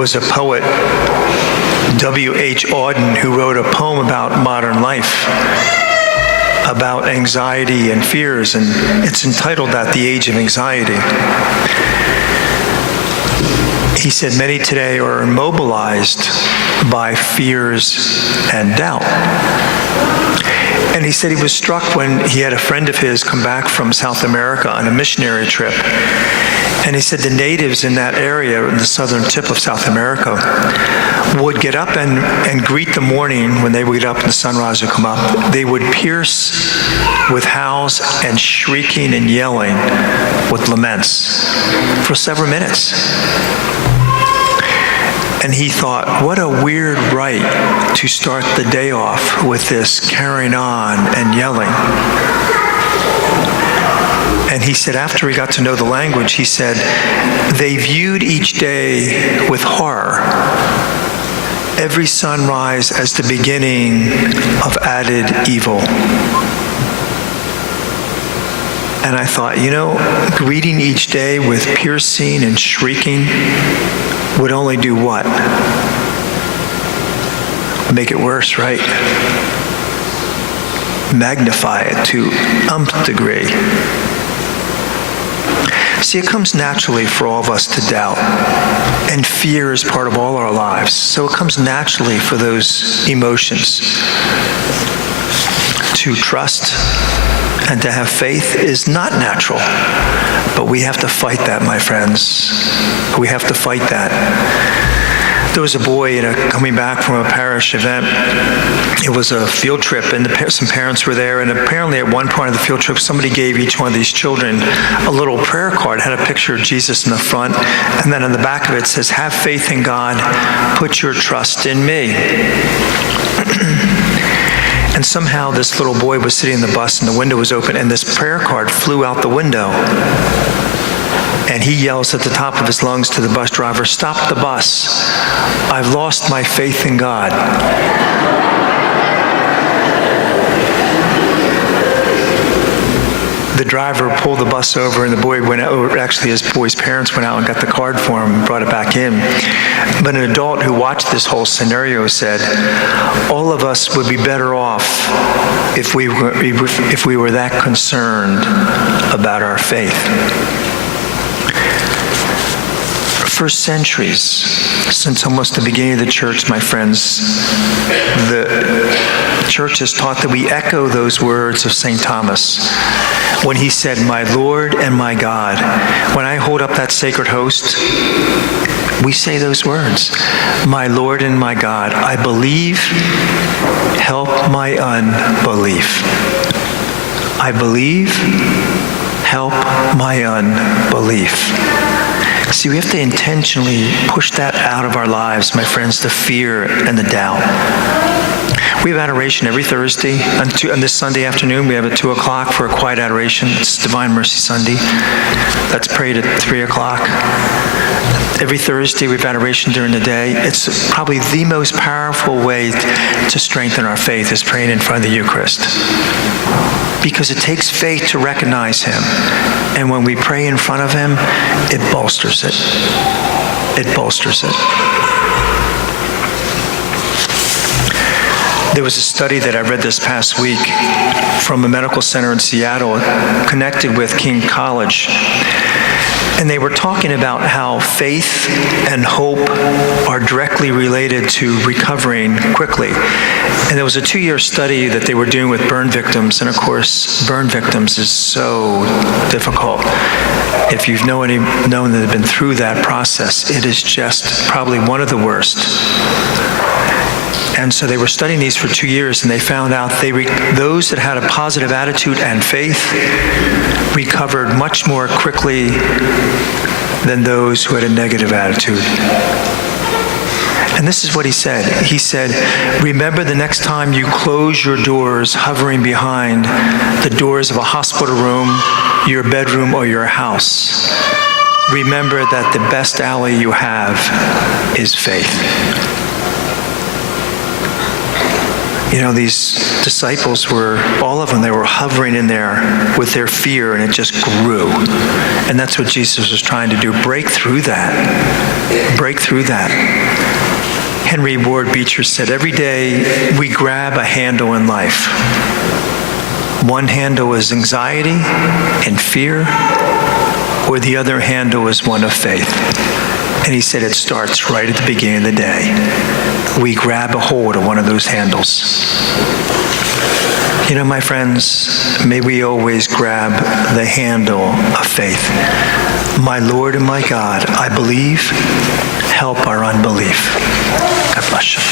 was a poet, W.H. Auden, who wrote a poem about modern life, about anxiety and fears, and it's entitled that, The Age of Anxiety. He said, many today are immobilized by fears and doubt. And he said he was struck when he had a friend of his come back from South America on a missionary trip. And he said the natives in that area, in the southern tip of South America, would get up and greet the morning when they would get up and the sunrise would come up. They would pierce with howls and shrieking and yelling with laments for several minutes. And he thought, what a weird rite to start the day off with this carrying on and yelling. And he said, after he got to know the language, he said, they viewed each day with horror, every sunrise as the beginning of added evil. And I thought, greeting each day with piercing and shrieking would only do what? Make it worse, right? Magnify it to umpth degree. See, it comes naturally for all of us to doubt, and fear is part of all our lives. So it comes naturally for those emotions. To trust and to have faith is not natural, but we have to fight that, my friends. We have to fight that. There was a boy coming back from a parish event. It was a field trip, and some parents were there, and apparently at one point of the field trip, somebody gave each one of these children a little prayer card. It had a picture of Jesus in the front, and then on the back of it says, have faith in God, put your trust in me. And somehow this little boy was sitting in the bus, and the window was open, and this prayer card flew out the window. And he yells at the top of his lungs to the bus driver, stop the bus. I've lost my faith in God. The driver pulled the bus over, and the boy went out. Actually, his boy's parents went out and got the card for him and brought it back in. But an adult who watched this whole scenario said, all of us would be better off if we were that concerned about our faith. For centuries, since almost the beginning of the church, my friends, the church has taught that we echo those words of St. Thomas when he said, my Lord and my God. When I hold up that sacred host, we say those words, my Lord and my God. I believe, help my unbelief. I believe, help my unbelief. See, we have to intentionally push that out of our lives, my friends, the fear and the doubt. We have adoration every Thursday. On this Sunday afternoon, we have at 2 o'clock for a quiet adoration. It's Divine Mercy Sunday. That's prayed at 3 o'clock. Every Thursday, we have adoration during the day. It's probably the most powerful way to strengthen our faith is praying in front of the Eucharist. Because it takes faith to recognize him. And when we pray in front of him, it bolsters it. It bolsters it. There was a study that I read this past week from a medical center in Seattle connected with King College. And they were talking about how faith and hope are directly related to recovering quickly. And there was a 2-year study that they were doing with burn victims. And of course, burn victims is so difficult. If you've known that have been through that process, it is just probably one of the worst. And so they were studying these for 2 years, and they found out those that had a positive attitude and faith recovered much more quickly than those who had a negative attitude. And this is what he said. He said, remember the next time you close your doors hovering behind the doors of a hospital room, your bedroom, or your house. Remember that the best ally you have is faith. These disciples were, all of them, they were hovering in there with their fear, and it just grew. And that's what Jesus was trying to do. Break through that. Break through that. Henry Ward Beecher said, every day we grab a handle in life. One handle is anxiety and fear, or the other handle is one of faith. And he said it starts right at the beginning of the day. We grab a hold of one of those handles. My friends, may we always grab the handle of faith. My Lord and my God, I believe, help our unbelief. God bless you.